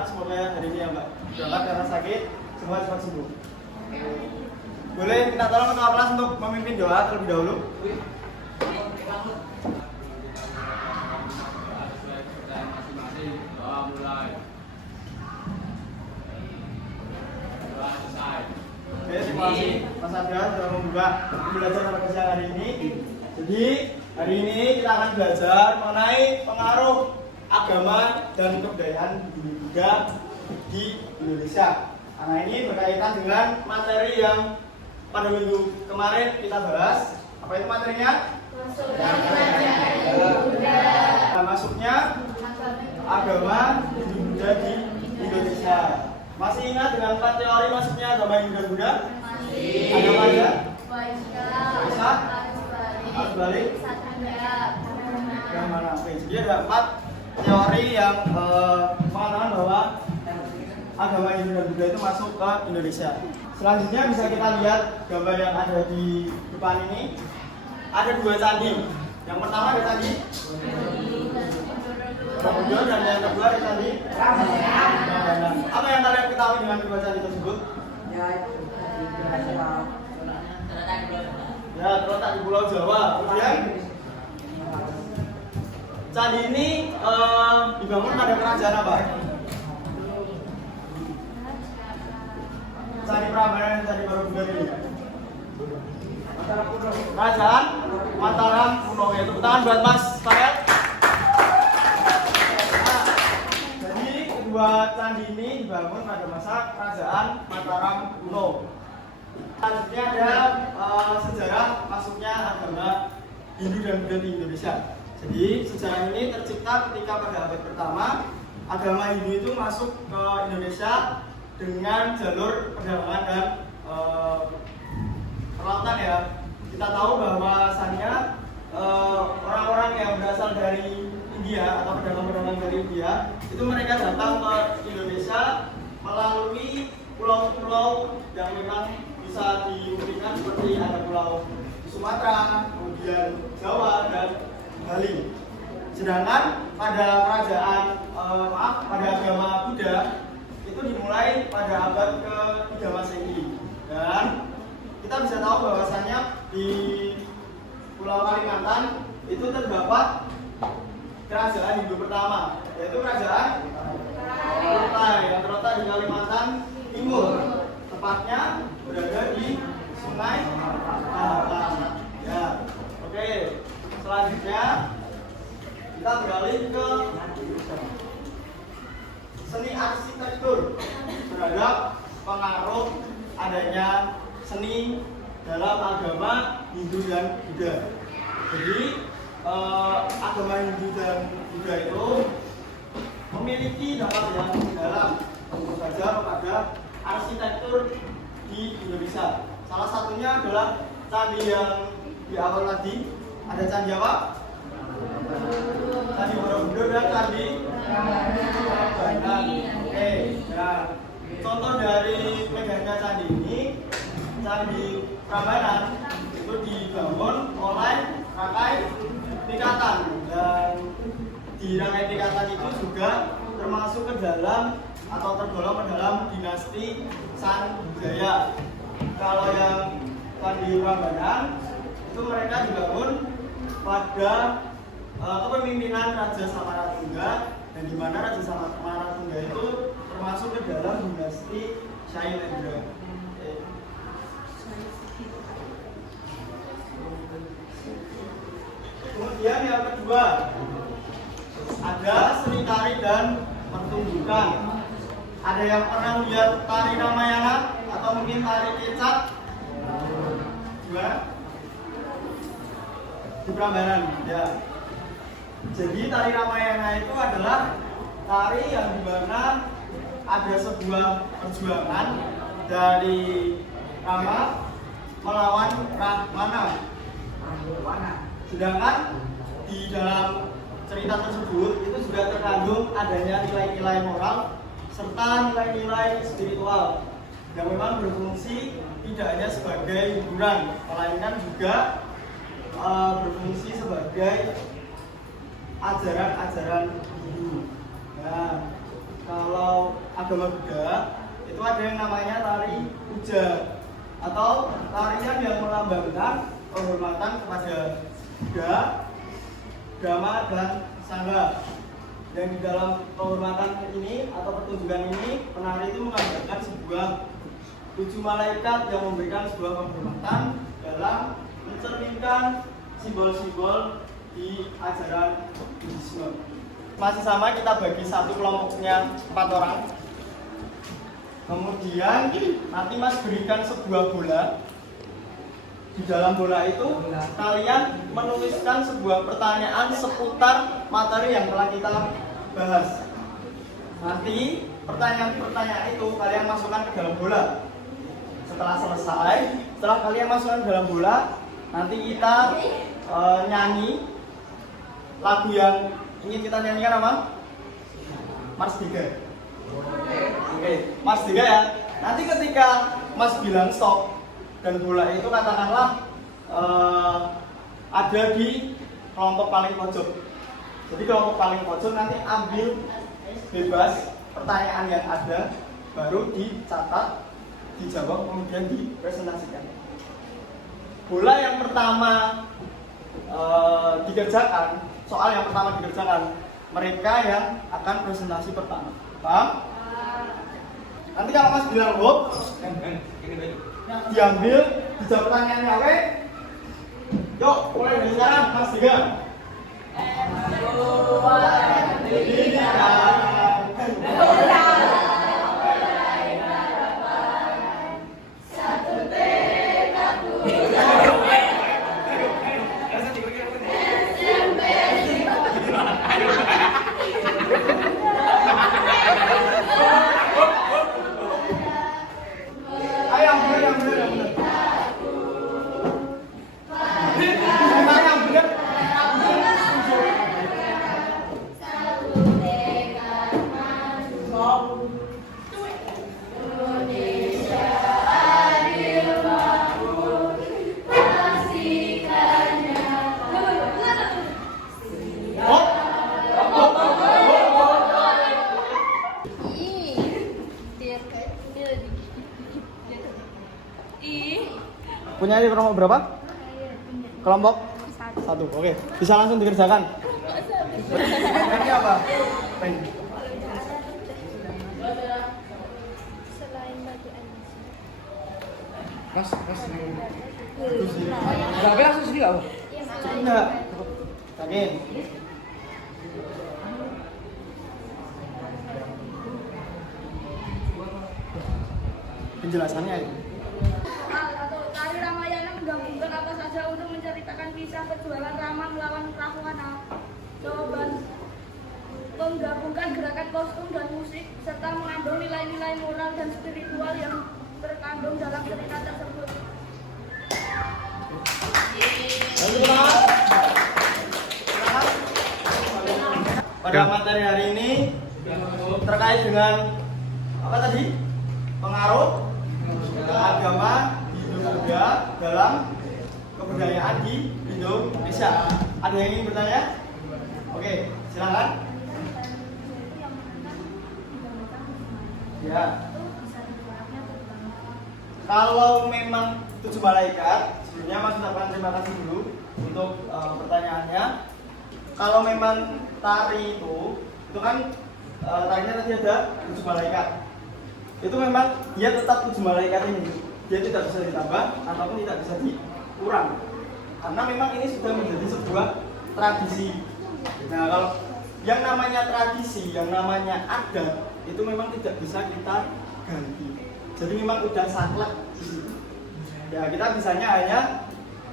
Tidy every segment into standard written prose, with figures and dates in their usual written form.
sehat semoga hari ini ya Mbak. Berangkat karena sakit, semua cepat sembuh. Boleh minta tolong ketua kelas untuk memimpin doa terlebih dahulu. Oke, terima kasih Mas Adrian sudah membuka pembelajaran pada siang hari ini. Jadi hari ini kita akan belajar mengenai pengaruh agama dan kebudayaan Buddha di Indonesia. Nah ini berkaitan dengan materi yang pada minggu kemarin kita bahas. Apa itu materinya? Masuknya agama Hindu Buddha di Indonesia. Masih ingat dengan 4 teori masuknya agama Hindu dan Buddha? Masih. Ada apa aja? Bisa? Harus balik? Yang mana? Oke, jadi ada 4 teori yang mengatakan bahwa agama Hindu dan Buddha itu masuk ke Indonesia. Selanjutnya bisa kita lihat gambar yang ada di depan ini. Ada 2 candi. Yang pertama ada candi Borobudur dan yang kedua ada candi Prambanan. Apa yang kalian ketahui dengan kedua candi tersebut? Ya itu Ya, terletak di Pulau Jawa. Kemudian candi ini dibangun pada kerajaan apa? Candi Prambanan dan candi Borobudur ini. Kerajaan Mataram kuno. Itu tangan buat Mas Farel. Nah, jadi kedua candi ini dibangun pada masa kerajaan Mataram kuno. Selanjutnya ada sejarah masuknya agama Hindu dan Buddha di Indonesia. Jadi sejarah ini tercipta ketika pada abad pertama agama Hindu itu masuk ke Indonesia dengan jalur perdagangan dan perlautan ya. Kita tahu bahwasannya orang-orang yang berasal dari India atau pedagang-pedagang dari India itu mereka datang ke Indonesia melalui pulau-pulau yang memang bisa dimungkinkan seperti ada pulau di Sumatera, kemudian Jawa dan Bali. Sedangkan pada kerajaan pada agama Buddha itu dimulai pada abad ke-3 Masehi. Dan kita bisa tahu bahwasannya di Pulau Kalimantan itu terdapat kerajaan Hindu pertama, yaitu kerajaan Kutai yang terletak di Kalimantan Timur, tepatnya berada di Sungai Bahan. Ya, oke. Selanjutnya kita beralih ke seni arsitektur terhadap pengaruh adanya seni dalam agama Hindu dan Buddha. Jadi agama Hindu dan Buddha itu memiliki dampak yang dalam tentu saja kepada arsitektur di Indonesia. Salah satunya adalah candi yang di awal tadi. Ada candi apa? Candi Borobudur dan candi Prambanan. Oke, nah contoh dari megahnya candi ini, Candi Prambanan itu dibangun oleh rangkai tingkatan, dan di rangkai tingkatan itu juga termasuk ke dalam atau tergolong ke dalam dinasti Sanjaya. Kalau yang Candi Prambanan itu mereka dibangun pada kepemimpinan Raja Samaratungga, dan di mana Raja Samaratungga itu termasuk ke dalam dinasti Shailendra. Kemudian yang kedua ada seni tari dan pertunjukan. Ada yang pernah lihat tari Ramayana atau mungkin tari kecak? Gimana? Di Prambanan, ya. Jadi tari Ramayana itu adalah tari yang dimana ada sebuah perjuangan dari Rama melawan Rahwana. Sedangkan di dalam cerita tersebut itu juga terkandung adanya nilai-nilai moral serta nilai-nilai spiritual yang memang berfungsi tidak hanya sebagai hiburan, melainkan juga berfungsi sebagai ajaran-ajaran Hindu. Nah, kalau agama Buddha itu ada yang namanya tari puja atau tarian yang melambangkan penghormatan kepada Buddha, Dhamma dan Sangha. Dan di dalam penghormatan ini atau pertunjukan ini, penari itu menggambarkan sebuah 7 malaikat yang memberikan sebuah penghormatan dalam mencerminkan simbol-simbol di ajaran Buddhisme. Masih sama, kita bagi satu kelompoknya 4 orang. Kemudian nanti Mas berikan sebuah bola. Di dalam bola itu kalian menuliskan sebuah pertanyaan seputar materi yang telah kita bahas. Nanti pertanyaan-pertanyaan itu kalian masukkan ke dalam bola. Setelah selesai, setelah kalian masukkan ke dalam bola, nanti kita nyanyi lagu yang ingin kita nyanyikan apa? Mas 3. Oke, Mas 3 ya. Nanti ketika Mas bilang stop dan bola itu katakanlah ada di kelompok paling pojok. Jadi kelompok paling pojok nanti ambil bebas pertanyaan yang ada, baru dicatat, dijawab, kemudian dipresentasikan. Bola yang pertama dikerjakan, soal yang pertama dikerjakan, mereka yang akan presentasi pertama. Paham? Nanti kalau Mas bilang hop, diambil, dijawab pertanyaannya we. Yuk, mulai dari sekarang Mas 3. Punya di kelompok berapa? Kelompok? 1. Oke, bisa langsung dikerjakan. Ini apa? Pen. Mas. Enggak langsung sini enggak? Enggak. Yakin? Penjelasannya itu. Tari Ramayana menggabungkan apa saja untuk menceritakan kisah perjuangan Rama melawan Rahwana. Jawaban: menggabungkan gerakan kostum dan musik serta mengandung nilai-nilai moral dan spiritual yang terkandung dalam cerita tersebut. Pada materi hari ini terkait dengan apa tadi? Pengaruh agama Buddha dalam kebudayaan di Indonesia. Ada yang ingin bertanya? Oke, silakan. Ya. Kalau memang 7 malaikat, sebelumnya Mas ucapkan terima kasih dulu untuk pertanyaannya. Kalau memang tari itu kan tarinya tadi ada 7 malaikat. Itu memang dia tetap 7 malaikat ini. Dia tidak bisa ditambah ataupun tidak bisa dikurang. Karena memang ini sudah menjadi sebuah tradisi. Nah, kalau yang namanya tradisi, yang namanya adat, itu memang tidak bisa kita ganti. Jadi memang udah saklek di situ. Ya, kita bisanya hanya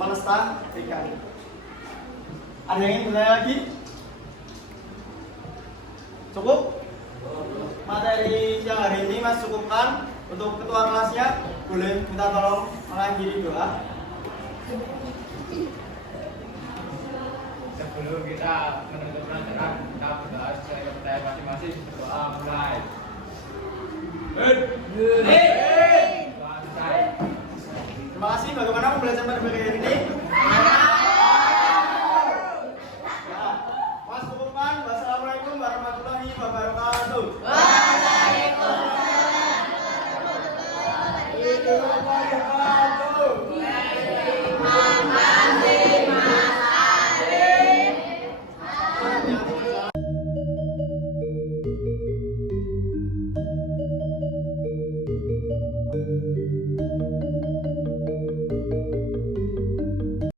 melestarikan. Ada yang ingin bertanya lagi? Cukup? Materi siang hari ini Mas cukupkan. Untuk ketua kelasnya boleh minta tolong mengakhiri doa. Sebelum kita menutup pelajaran,